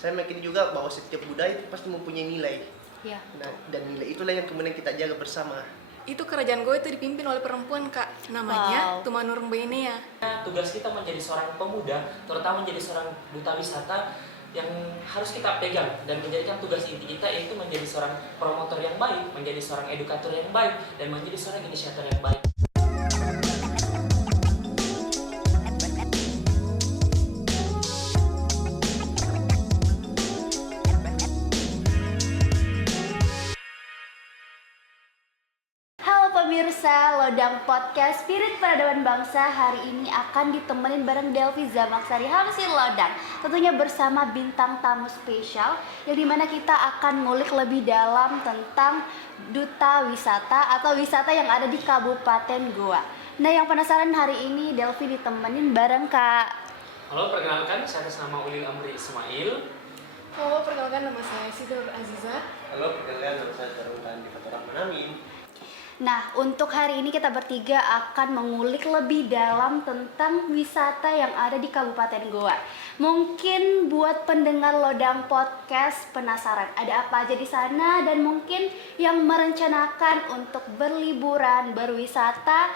saya meyakini juga bahwa setiap budaya itu pasti mempunyai nilai. Ya. Nah, dan nilai itulah yang kemudian kita jaga bersama. Itu kerajaan Goa itu dipimpin oleh perempuan, Kak. Namanya Tumanur Mbenea. Tugas kita menjadi seorang pemuda, terutama menjadi seorang duta wisata yang harus kita pegang dan menjadikan tugas inti kita yaitu menjadi seorang promotor yang baik, menjadi seorang edukator yang baik, dan menjadi seorang inisiator yang baik. Pemirsa Lodang Podcast Spirit Peradaban Bangsa hari ini akan ditemenin bareng Delvi Zamaksari Hamsi Lodang. Tentunya bersama bintang tamu spesial yang dimana kita akan ngulik lebih dalam tentang duta wisata atau wisata yang ada di Kabupaten Goa. Nah, yang penasaran hari ini Delvi ditemenin bareng Kak. Halo, perkenalkan saya atas nama Ulil Amri Ismail. Halo, perkenalkan nama saya Siti Nur Aziza. Halo, perkenalkan nama saya Darul Di Fatur Rahman Amin. Nah, untuk hari ini kita bertiga akan mengulik lebih dalam tentang wisata yang ada di Kabupaten Goa. Mungkin buat pendengar Lodang Podcast penasaran ada apa aja di sana, dan mungkin yang merencanakan untuk berliburan, berwisata,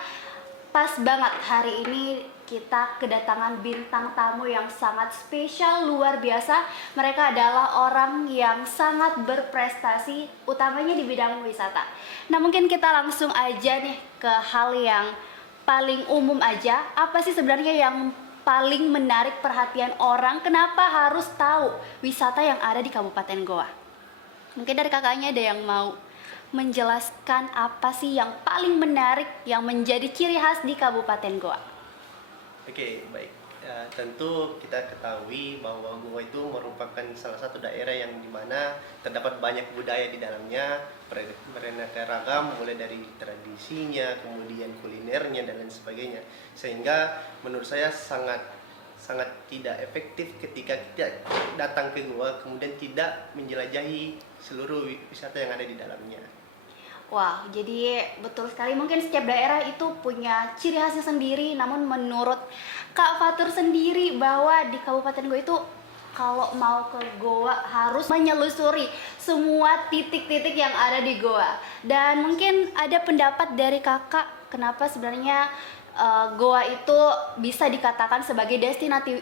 pas banget hari ini kita kedatangan bintang tamu yang sangat spesial, luar biasa. Mereka adalah orang yang sangat berprestasi, utamanya di bidang wisata. Nah, mungkin kita langsung aja nih ke hal yang paling umum aja. Apa sih sebenarnya yang paling menarik perhatian orang? Kenapa harus tahu wisata yang ada di Kabupaten Goa? Mungkin dari kakaknya ada yang mau menjelaskan apa sih yang paling menarik yang menjadi ciri khas di Kabupaten Goa? Oke, baik. Tentu kita ketahui bahwa Goa itu merupakan salah satu daerah yang dimana terdapat banyak budaya di dalamnya, beraneka ragam, mulai dari tradisinya, kemudian kulinernya dan lain sebagainya. Sehingga menurut saya sangat tidak efektif ketika kita datang ke Goa kemudian tidak menjelajahi seluruh wisata yang ada di dalamnya. Wah, jadi betul sekali. Mungkin setiap daerah itu punya ciri khasnya sendiri. Namun menurut Kak Fatur sendiri bahwa di Kabupaten Goa itu kalau mau ke Goa harus menyelusuri semua titik-titik yang ada di Goa. Dan mungkin ada pendapat dari kakak kenapa sebenarnya Goa itu bisa dikatakan sebagai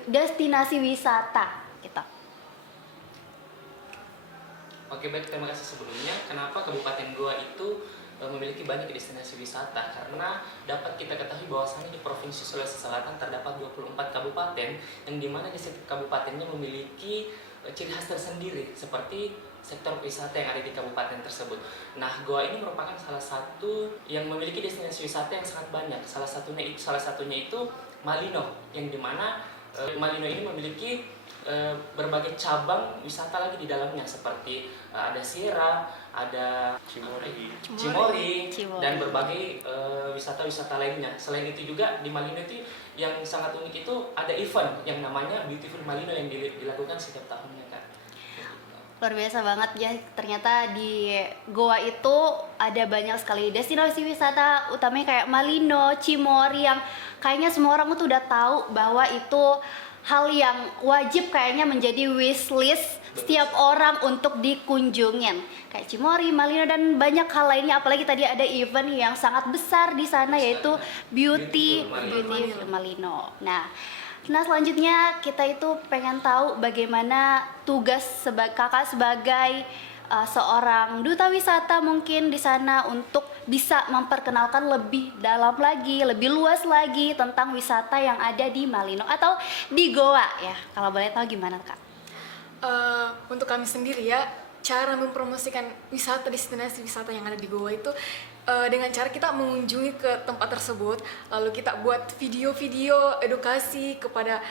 destinasi wisata gitu. Oke, baik, terima kasih sebelumnya. Kenapa Kabupaten Goa itu memiliki banyak destinasi wisata? Karena dapat kita ketahui bahwasannya di Provinsi Sulawesi Selatan terdapat 24 kabupaten yang dimana di setiap kabupatennya memiliki ciri khas tersendiri seperti sektor wisata yang ada di kabupaten tersebut. Nah, Goa ini merupakan salah satu yang memiliki destinasi wisata yang sangat banyak. Salah satunya itu Malino, yang dimana Malino ini memiliki berbagai cabang wisata lagi di dalamnya, seperti ada Sierra, ada Cimory, dan berbagai wisata-wisata lainnya. Selain itu juga di Malino itu yang sangat unik itu ada event yang namanya Beautiful Malino yang dilakukan setiap tahunnya, Kak. Luar biasa banget ya, ternyata di Goa itu ada banyak sekali destinasi wisata, utamanya kayak Malino, Cimory, yang kayaknya semua orang tuh udah tahu bahwa itu hal yang wajib kayaknya menjadi wishlist setiap orang untuk dikunjungin. Kayak Cimory, Malino, dan banyak hal lainnya. Apalagi tadi ada event yang sangat besar di sana yaitu Beauty Malino. Nah, selanjutnya kita itu pengen tahu bagaimana tugas kakak sebagai seorang duta wisata mungkin di sana untuk bisa memperkenalkan lebih dalam lagi, lebih luas lagi tentang wisata yang ada di Malino atau di Goa ya. Kalau boleh tahu gimana, Kak? Untuk kami sendiri ya, cara mempromosikan destinasi wisata yang ada di Goa itu dengan cara kita mengunjungi ke tempat tersebut, lalu kita buat video-video edukasi kepada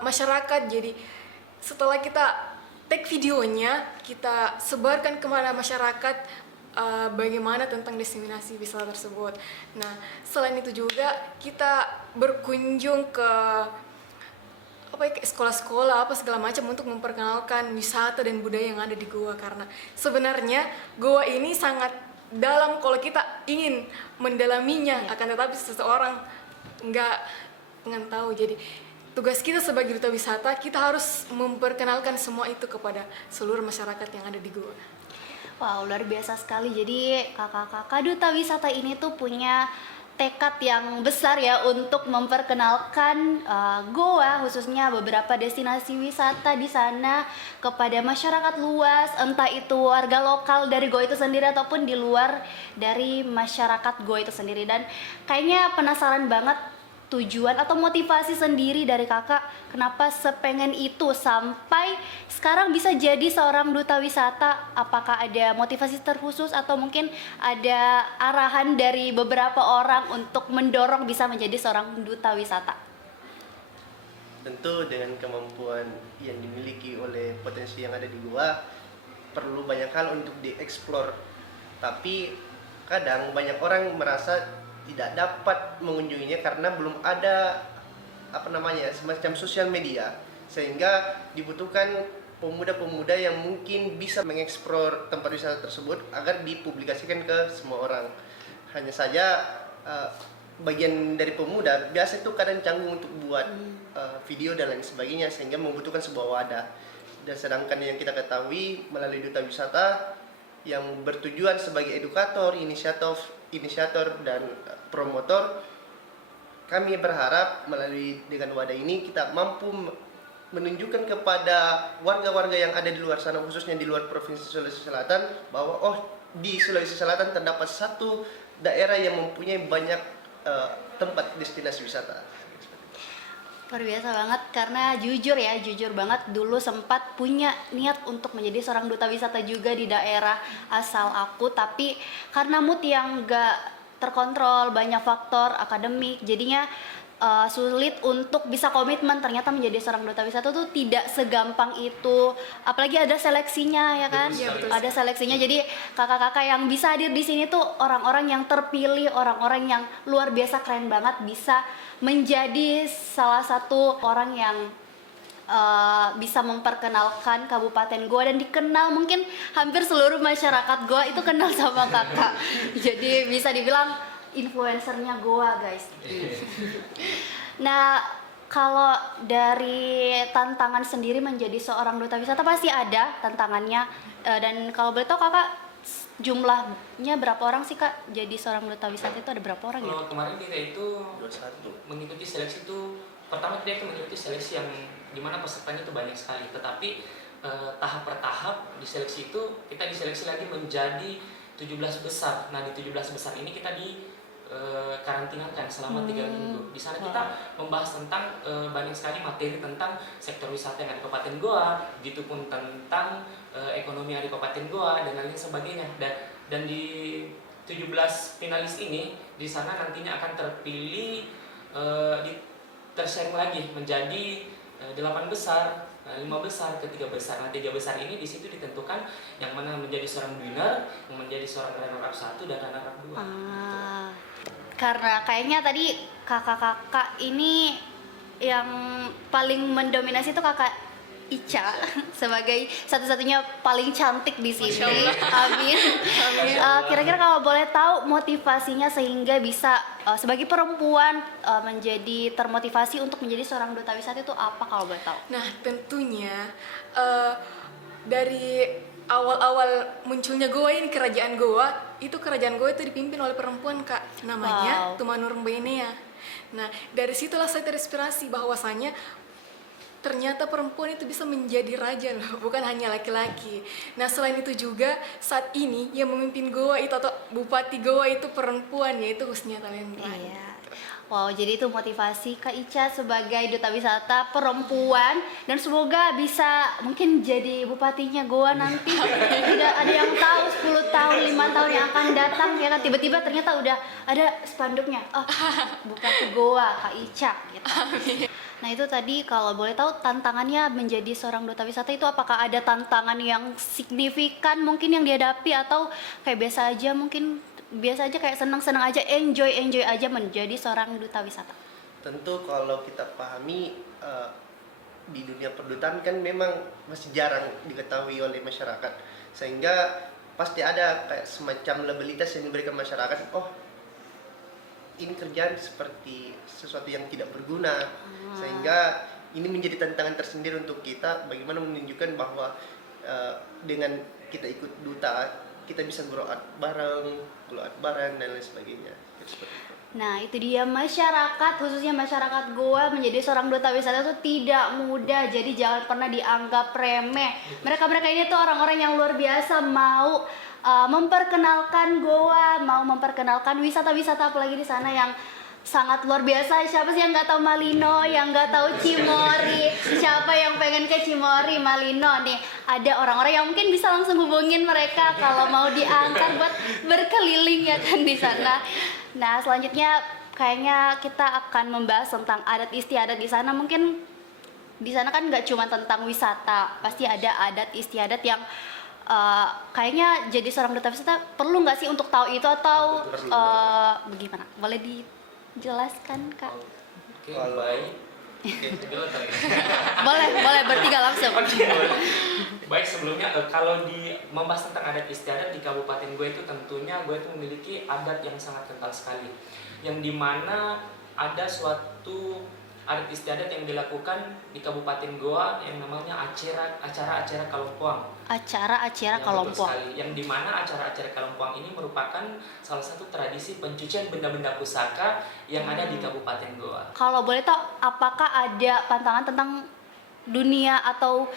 masyarakat. Jadi setelah kita take videonya, kita sebarkan kepada masyarakat bagaimana tentang destinasi wisata tersebut. Nah, selain itu juga kita berkunjung ke sekolah-sekolah segala macam untuk memperkenalkan wisata dan budaya yang ada di Goa, karena sebenarnya Goa ini sangat dalam kalau kita ingin mendalaminya, akan tetapi seseorang nggak tahu. Jadi tugas kita sebagai duta wisata, kita harus memperkenalkan semua itu kepada seluruh masyarakat yang ada di Goa. Wow, luar biasa sekali. Jadi kakak-kakak duta wisata ini tuh punya tekad yang besar ya untuk memperkenalkan Goa, khususnya beberapa destinasi wisata di sana kepada masyarakat luas, entah itu warga lokal dari Goa itu sendiri ataupun di luar dari masyarakat Goa itu sendiri. Dan kayaknya penasaran banget tujuan atau motivasi sendiri dari kakak kenapa sepengen itu sampai sekarang bisa jadi seorang duta wisata. Apakah ada motivasi terkhusus atau mungkin ada arahan dari beberapa orang untuk mendorong bisa menjadi seorang duta wisata? Tentu dengan kemampuan yang dimiliki oleh potensi yang ada di Goa perlu banyak hal untuk dieksplor, tapi kadang banyak orang merasa tidak dapat mengunjunginya karena belum ada semacam sosial media, sehingga dibutuhkan pemuda-pemuda yang mungkin bisa mengeksplor tempat wisata tersebut agar dipublikasikan ke semua orang. Hanya saja bagian dari pemuda biasa itu kadang canggung untuk buat video dan lain sebagainya, sehingga membutuhkan sebuah wadah. Dan sedangkan yang kita ketahui melalui duta wisata yang bertujuan sebagai edukator, inisiator dan promotor, kami berharap melalui dengan wadah ini kita mampu menunjukkan kepada warga-warga yang ada di luar sana, khususnya di luar Provinsi Sulawesi Selatan, bahwa di Sulawesi Selatan terdapat satu daerah yang mempunyai banyak tempat destinasi wisata. Luar biasa banget, karena jujur banget dulu sempat punya niat untuk menjadi seorang duta wisata juga di daerah asal aku, tapi karena mood yang gak terkontrol, banyak faktor akademik, jadinya sulit untuk bisa komitmen. Ternyata menjadi seorang duta wisata tuh tidak segampang itu, apalagi ada seleksinya ya kan. Ada seleksinya, jadi kakak-kakak yang bisa hadir di sini tuh orang-orang yang terpilih, orang-orang yang luar biasa keren banget, bisa menjadi salah satu orang yang bisa memperkenalkan Kabupaten Goa dan dikenal, mungkin hampir seluruh masyarakat Goa itu kenal sama kakak. Jadi bisa dibilang influencernya Goa, guys. Nah, kalau dari tantangan sendiri menjadi seorang duta wisata pasti ada tantangannya. Dan kalau boleh tahu kakak, jumlahnya berapa orang sih kak? Jadi seorang duta wisata itu ada berapa orang ya? Kalau kemarin kita itu 21. mengikuti seleksi itu, pertama kita itu mengikuti seleksi yang dimana pesertanya itu banyak sekali, tetapi tahap per tahap di seleksi itu kita diseleksi lagi menjadi 17 besar. Nah di 17 besar ini kita di karantinakan selama 3 minggu. Di sana kita membahas tentang banyak sekali materi tentang sektor wisata yang ada di Kabupaten Goa, gitu pun tentang ekonomi yang ada di Kabupaten Goa dan lain sebagainya. Dan di 17 finalis ini di sana nantinya akan terpilih tersaing lagi menjadi 8 besar, 5 besar, ke 3 besar. Nah 3 besar ini di situ ditentukan yang mana menjadi seorang winner, yang menjadi seorang runner up 1 dan runner up 2. Karena kayaknya tadi kakak-kakak ini yang paling mendominasi itu kakak Ica sebagai satu-satunya paling cantik di sini. Amin. Kira-kira kalau boleh tahu motivasinya sehingga bisa sebagai perempuan menjadi termotivasi untuk menjadi seorang duta wisata itu apa kalau boleh tahu? Nah, tentunya dari awal-awal munculnya Goa ini, kerajaan Goa itu dipimpin oleh perempuan kak, namanya Tumanur Mbenea. Nah dari situlah saya terinspirasi bahwasanya ternyata perempuan itu bisa menjadi raja loh, bukan hanya laki-laki. Nah selain itu juga saat ini yang memimpin Goa itu atau Bupati Goa itu perempuan, yaitu Husnia Talendra. Iya. Wow, jadi itu motivasi Kak Ica sebagai duta wisata perempuan, dan semoga bisa mungkin jadi bupatinya Goa nanti. Tidak ada yang tahu 10 tahun, 5 tahun yang akan datang ya kan, tiba-tiba ternyata udah ada spanduknya. Bupati Goa Kak Ica gitu. Nah, itu tadi kalau boleh tahu tantangannya menjadi seorang duta wisata itu apakah ada tantangan yang signifikan mungkin yang dihadapi, atau kayak biasa aja, mungkin biasa aja kayak senang-senang aja, enjoy aja menjadi seorang duta wisata? Tentu kalau kita pahami di dunia perdutaan kan memang masih jarang diketahui oleh masyarakat, sehingga pasti ada kayak semacam labelitas yang diberikan masyarakat, ini kerjaan seperti sesuatu yang tidak berguna, sehingga ini menjadi tantangan tersendiri untuk kita bagaimana menunjukkan bahwa dengan kita ikut duta kita bisa grow art bareng dan lain sebagainya. Seperti itu. Nah itu dia, masyarakat, khususnya masyarakat Goa menjadi seorang duta wisata itu tidak mudah, jadi jangan pernah dianggap remeh. Mereka ini tuh orang-orang yang luar biasa, mau memperkenalkan Goa, mau memperkenalkan wisata-wisata apalagi di sana yang sangat luar biasa. Siapa sih yang nggak tahu Malino, yang nggak tahu Cimory? Siapa yang pengen ke Cimory, Malino nih? Ada orang-orang yang mungkin bisa langsung hubungin mereka kalau mau diantar buat berkeliling ya kan di sana. Nah selanjutnya kayaknya kita akan membahas tentang adat istiadat di sana. Mungkin di sana kan nggak cuma tentang wisata, pasti ada adat istiadat yang kayaknya jadi seorang duta wisata perlu nggak sih untuk tahu itu, atau bagaimana? Boleh dijelaskan Kak? Oke, Kalau- baik. Boleh bertiga langsung. Baik, sebelumnya kalau membahas tentang adat istiadat di Kabupaten gue itu tentunya gue itu memiliki adat yang sangat kental sekali, yang dimana ada suatu adat istiadat yang dilakukan di Kabupaten Goa yang namanya acara-acara Kalompoang. Acara-acara Yang betul Kalompoang. sekali. Yang dimana acara-acara Kalompoang ini merupakan salah satu tradisi pencucian benda-benda pusaka yang ada di Kabupaten Goa. Kalau boleh tahu, apakah ada pantangan tentang dunia atau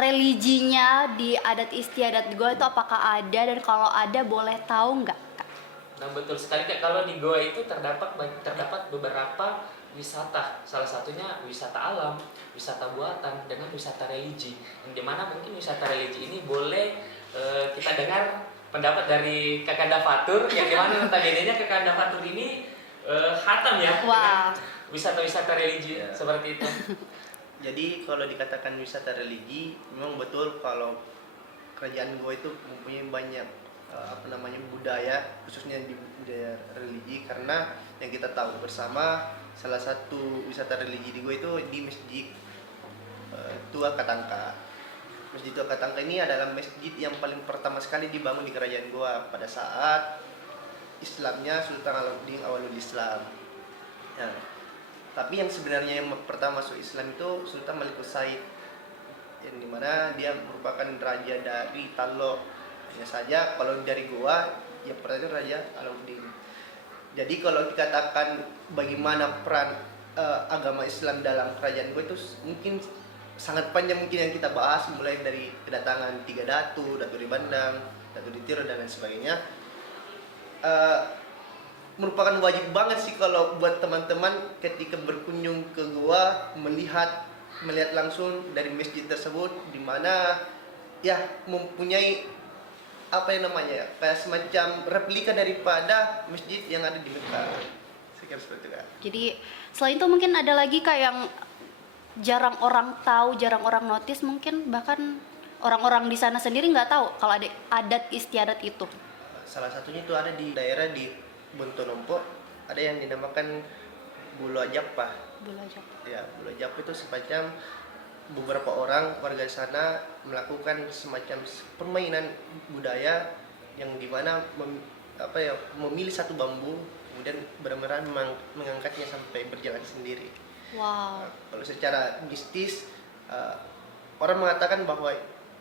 religinya di adat istiadat Goa itu, apakah ada, dan kalau ada boleh tahu nggak Kak? Nah betul sekali Kak, kalau di Goa itu terdapat beberapa wisata, salah satunya wisata alam, wisata buatan, dengan wisata religi. Yang dimana mungkin wisata religi ini boleh kita dengar pendapat dari Kakanda Fatur, yang dimana notabene-nya Kakanda Fatur ini hatam ya Wah. dengan wisata-wisata religi seperti itu. Jadi kalau dikatakan wisata religi, memang betul kalau kerajaan Goa itu mempunyai banyak budaya, khususnya di budaya religi, karena yang kita tahu bersama salah satu wisata religi di Goa itu di Masjid Tua Katangka. Masjid Tua Katangka ini adalah masjid yang paling pertama sekali dibangun di kerajaan Goa pada saat Islamnya Sultan Alauddin Awalul Islam. Nah, tapi yang sebenarnya yang pertama masuk Islam itu Sultan Malikus Said, yang dimana dia merupakan raja dari Talok. Hanya saja kalau dari Goa yang pertama itu Raja Alauddin. Jadi kalau dikatakan bagaimana peran agama Islam dalam kerajaan Goa itu mungkin sangat panjang, mungkin yang kita bahas mulai dari kedatangan tiga datu Ribandang, Datu Ditiro dan lain sebagainya. Merupakan wajib banget sih kalau buat teman-teman ketika berkunjung ke Goa melihat langsung dari masjid tersebut, di mana ya mempunyai kayak semacam replika daripada masjid yang ada di Mekah. Sekian seperti itu Kak. Jadi selain itu mungkin ada lagi Kak yang jarang orang tahu, jarang orang notice, mungkin bahkan orang-orang di sana sendiri nggak tahu kalau ada adat istiadat itu. Salah satunya itu ada di daerah di Bontonompo, ada yang dinamakan Bulu Ajapa. Ya, Bulu Ajapa itu semacam beberapa orang warga di sana melakukan semacam permainan budaya yang dimana memilih satu bambu kemudian benar-benar mengangkatnya sampai berjalan sendiri. Wow. Kalau secara mistis orang mengatakan bahwa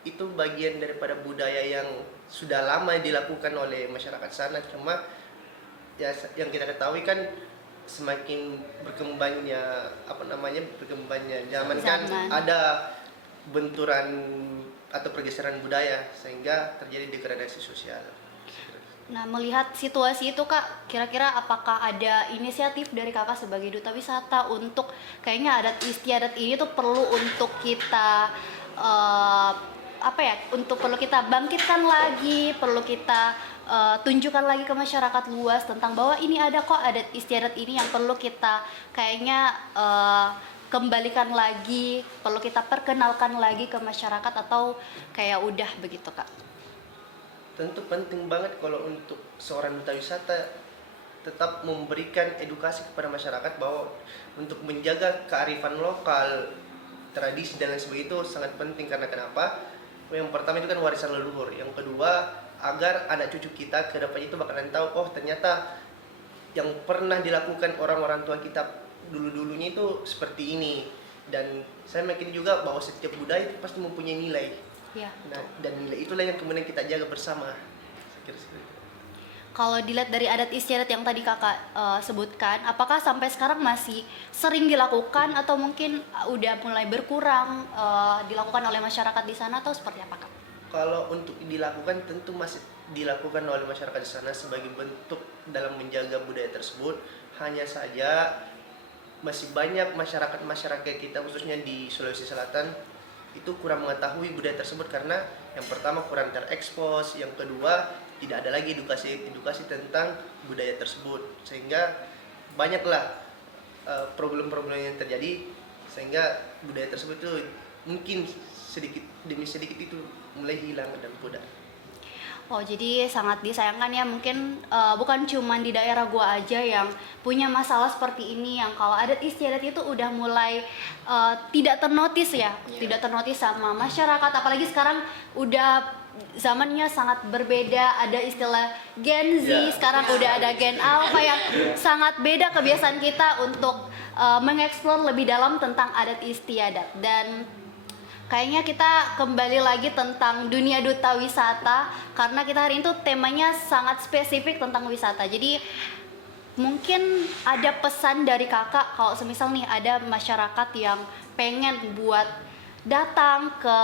itu bagian daripada budaya yang sudah lama dilakukan oleh masyarakat sana, cuma ya yang kita ketahui kan semakin berkembangnya zaman kan ada benturan atau pergeseran budaya sehingga terjadi degradasi sosial. Nah, melihat situasi itu Kak, kira-kira apakah ada inisiatif dari Kakak sebagai duta wisata untuk kayaknya adat istiadat ini tuh perlu untuk kita perlu kita bangkitkan lagi, perlu kita tunjukkan lagi ke masyarakat luas tentang bahwa ini ada kok adat istiadat ini yang perlu kita kayaknya kembalikan lagi, perlu kita perkenalkan lagi ke masyarakat, atau kayak udah begitu Kak? Tentu penting banget kalau untuk seorang duta wisata tetap memberikan edukasi kepada masyarakat bahwa untuk menjaga kearifan lokal, tradisi dan lain sebagainya itu sangat penting. Karena kenapa? Yang pertama itu kan warisan leluhur. Yang kedua, agar anak cucu kita ke depan itu bakalan tahu, oh ternyata yang pernah dilakukan orang-orang tua kita dulu-dulunya itu seperti ini. Dan saya yakin juga bahwa setiap budaya itu pasti mempunyai nilai. Ya. Nah, dan nilai itulah yang kemudian kita jaga bersama. Saya kira seperti itu. Kalau dilihat dari adat istiadat yang tadi kakak sebutkan, apakah sampai sekarang masih sering dilakukan atau mungkin udah mulai berkurang dilakukan oleh masyarakat di sana atau seperti apa kak? Kalau untuk dilakukan tentu masih dilakukan oleh masyarakat di sana sebagai bentuk dalam menjaga budaya tersebut. Hanya saja masih banyak masyarakat kita khususnya di Sulawesi Selatan itu kurang mengetahui budaya tersebut karena yang pertama kurang terekspos, yang kedua tidak ada lagi edukasi tentang budaya tersebut, sehingga banyaklah problem-problem yang terjadi sehingga budaya tersebut itu mungkin sedikit demi sedikit itu mulai hilang dan pudar. Oh, jadi sangat disayangkan ya, mungkin bukan cuma di daerah gua aja yang punya masalah seperti ini, yang kalau adat istiadat itu udah mulai tidak ternotis ya, tidak ternotis sama masyarakat, apalagi sekarang udah zamannya sangat berbeda, ada istilah Gen Z, sekarang udah ada Gen Alpha yang sangat beda kebiasaan kita untuk mengeksplor lebih dalam tentang adat istiadat. Dan kayaknya kita kembali lagi tentang dunia duta wisata karena kita hari ini tuh temanya sangat spesifik tentang wisata. Jadi mungkin ada pesan dari kakak kalau semisal nih ada masyarakat yang pengen buat datang ke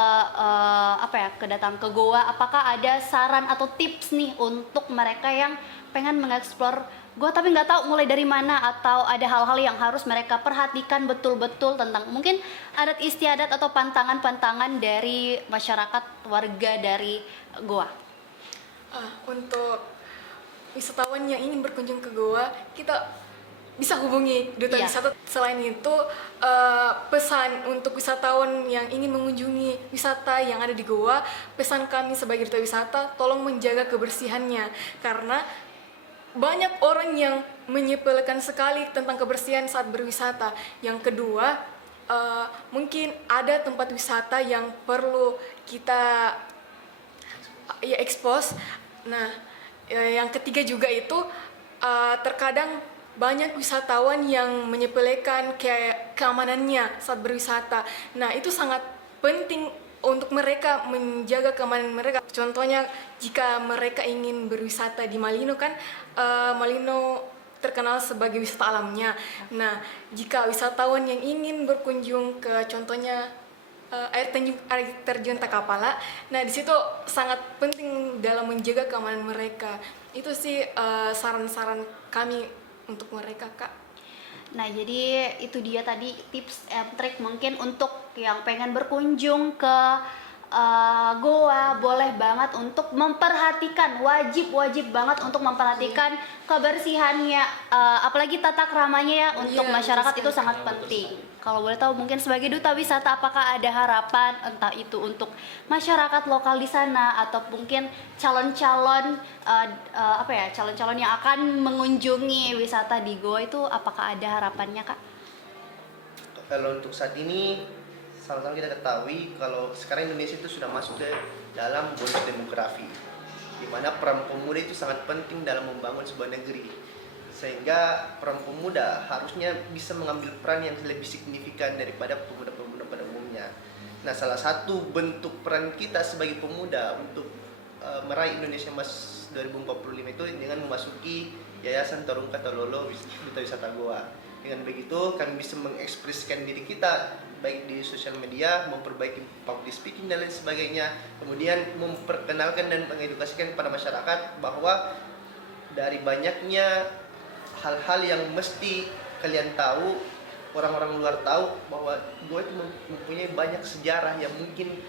datang ke Goa, apakah ada saran atau tips nih untuk mereka yang pengen mengeksplor Goa tapi nggak tahu mulai dari mana, atau ada hal-hal yang harus mereka perhatikan betul-betul tentang mungkin adat istiadat atau pantangan-pantangan dari masyarakat warga dari Goa? Untuk wisatawan yang ingin berkunjung ke Goa, kita bisa hubungi duta wisata. Selain itu, pesan untuk wisatawan yang ingin mengunjungi wisata yang ada di Goa, pesan kami sebagai duta wisata, tolong menjaga kebersihannya karena banyak orang yang menyepelekan sekali tentang kebersihan saat berwisata. Yang kedua, mungkin ada tempat wisata yang perlu kita expose. Nah, yang ketiga juga itu terkadang banyak wisatawan yang menyepelekan keamanannya saat berwisata. Nah, itu sangat penting untuk mereka menjaga keamanan mereka. Contohnya jika mereka ingin berwisata di Malino kan, Malino terkenal sebagai wisata alamnya. Nah, jika wisatawan yang ingin berkunjung ke contohnya air terjun Takapala, nah di situ sangat penting dalam menjaga keamanan mereka. Itu sih saran-saran kami untuk mereka, Kak. Nah, jadi itu dia tadi tips and trick mungkin untuk yang pengen berkunjung ke Goa, boleh banget untuk memperhatikan, wajib banget untuk memperhatikan kebersihannya, apalagi tata keramanya ya, untuk masyarakat itu sangat penting. Kalau boleh tahu mungkin sebagai duta wisata apakah ada harapan entah itu untuk masyarakat lokal di sana atau mungkin calon-calon calon-calon yang akan mengunjungi wisata di Goa itu, apakah ada harapannya, Kak? Kalau untuk saat ini sama-sama kita ketahui kalau sekarang Indonesia itu sudah masuk ke dalam bonus demografi, di mana peran pemuda itu sangat penting dalam membangun sebuah negeri, sehingga peran pemuda harusnya bisa mengambil peran yang lebih signifikan daripada pemuda-pemuda pada umumnya. Nah, salah satu bentuk peran kita sebagai pemuda untuk meraih Indonesia Emas 2045 itu dengan memasuki Yayasan Tarung Katololo Duta Wisata Goa. Dengan begitu kami bisa mengekspresikan diri kita baik di sosial media, memperbaiki public speaking dan lain sebagainya, kemudian memperkenalkan dan mengedukasikan kepada masyarakat bahwa dari banyaknya hal-hal yang mesti kalian tahu, orang-orang luar tahu bahwa Goa itu mempunyai banyak sejarah yang mungkin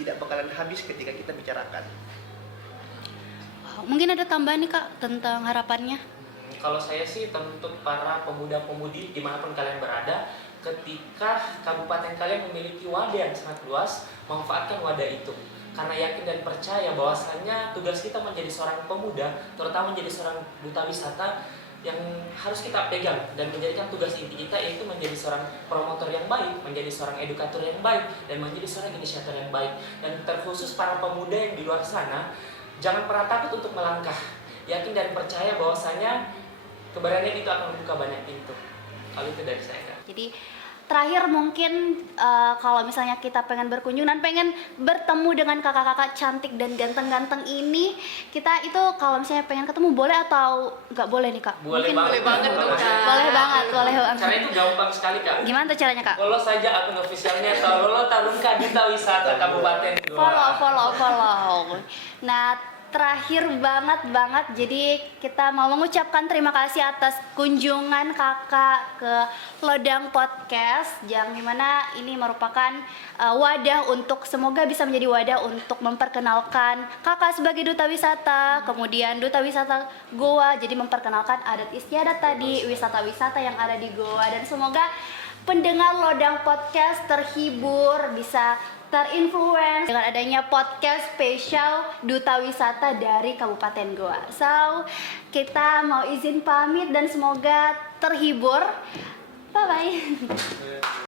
tidak bakalan habis ketika kita bicarakan. Mungkin ada tambahan nih, Kak, tentang harapannya? Kalau saya sih untuk para pemuda-pemudi dimanapun kalian berada, ketika kabupaten kalian memiliki wadah yang sangat luas, manfaatkan wadah itu. Karena yakin dan percaya bahwasanya tugas kita menjadi seorang pemuda, terutama menjadi seorang duta wisata, yang harus kita pegang dan menjadikan tugas inti kita yaitu menjadi seorang promotor yang baik, menjadi seorang edukator yang baik, dan menjadi seorang inisiator yang baik. Dan terkhusus para pemuda yang di luar sana, jangan pernah takut untuk melangkah. Yakin dan percaya bahwasanya keberanian itu akan membuka banyak pintu. Kalau itu dari saya, Kak. Jadi terakhir mungkin kalau misalnya kita pengen berkunjung dan pengen bertemu dengan kakak-kakak cantik dan ganteng-ganteng ini, kita itu kalau misalnya pengen ketemu boleh atau nggak boleh nih Kak? Boleh Boleh banget dong, Kak. Boleh banget, boleh banget. Caranya itu gampang sekali, Kak. Gimana tuh caranya Kak? Follow saja akun officialnya Lolo Tarunka Duta Wisata Kabupaten Goa. Follow. Nah, terakhir banget, jadi kita mau mengucapkan terima kasih atas kunjungan kakak ke Lodang Podcast, yang dimana ini merupakan wadah untuk, semoga bisa menjadi wadah untuk memperkenalkan kakak sebagai duta wisata, kemudian duta wisata Goa, jadi memperkenalkan adat istiadat tadi, wisata-wisata yang ada di Goa, dan semoga pendengar Lodang Podcast terhibur, bisa terinfluence dengan adanya podcast spesial Duta Wisata dari Kabupaten Goa. So, kita mau izin pamit dan semoga terhibur. Bye-bye.